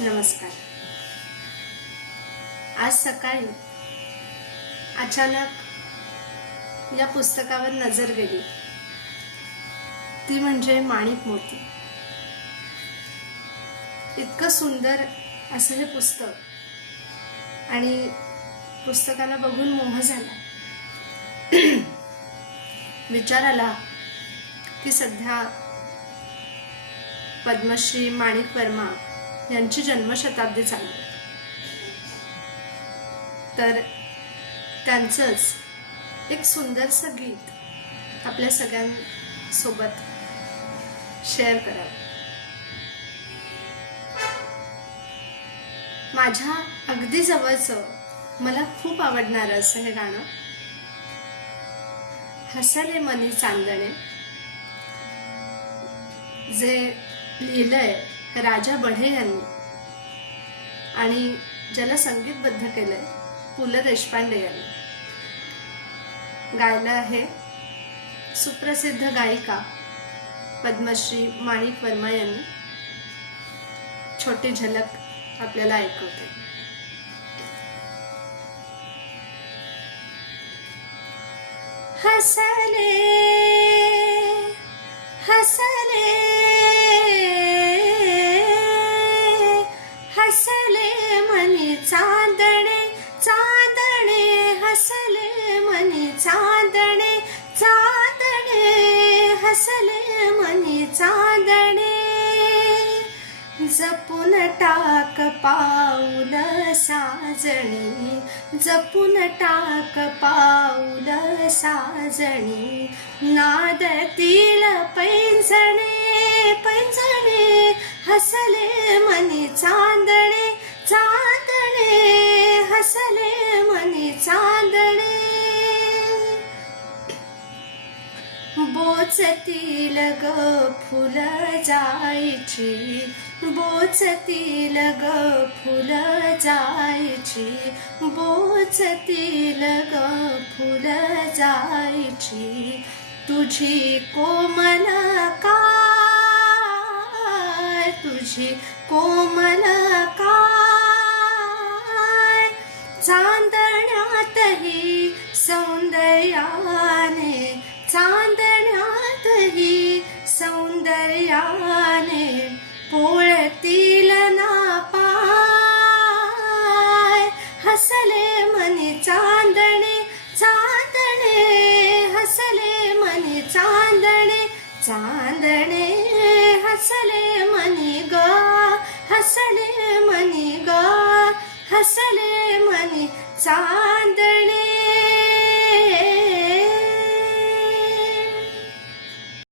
नमस्कार. आज सकाळी अचानक या पुस्तकावर नजर गेली. ती म्हणजे माणिक मोती इतकं सुंदर असं हे पुस्तक आणि पुस्तकाला बघून मोह झाला. विचार आला की सध्या पद्मश्री माणिक वर्मा यांची जन्मशताब्दी चालू तर त्यांचंच एक सुंदरसं गीत आपल्या सगळ्यांसोबत शेअर करावं. माझ्या अगदी जवळचं मला खूप आवडणारं असं हे गाणं हसले मनी चांदणे जे लिहिलंय राजा बढे यांनी आणि ज्याला संगीतबद्ध केलंय पु ल देशपांडे यांनी. गायलं आहे सुप्रसिद्ध गायिका पद्मश्री माणिक वर्मा यांनी. छोटी झलक आपल्याला ऐकवते. हसले हसले हसले मनी चांदणे चांदणे हसले मनी चांदणे चांदणे हसले मनी चांदणे. जपून टाक पाऊल साजणी जपून टाक पाऊल साजणी. नादतील पैंजणे हसले मनी चांदणे चांदणे. हसले मनी चांदणे. बोचतील ग फुल जायची बोचतील ग फुल जायची बोचतील ग फुल जायची. तुझी कोमल का तुझी कोमल काय चांदण्यातही सौंदर्याने चांदण्यातही सौंदर्याने पोळतील ना पाय हसले मनी चांदणे चांदणे हसले मनी चांदणे चांदणे हसले हसले मनी ग हसले मनी चा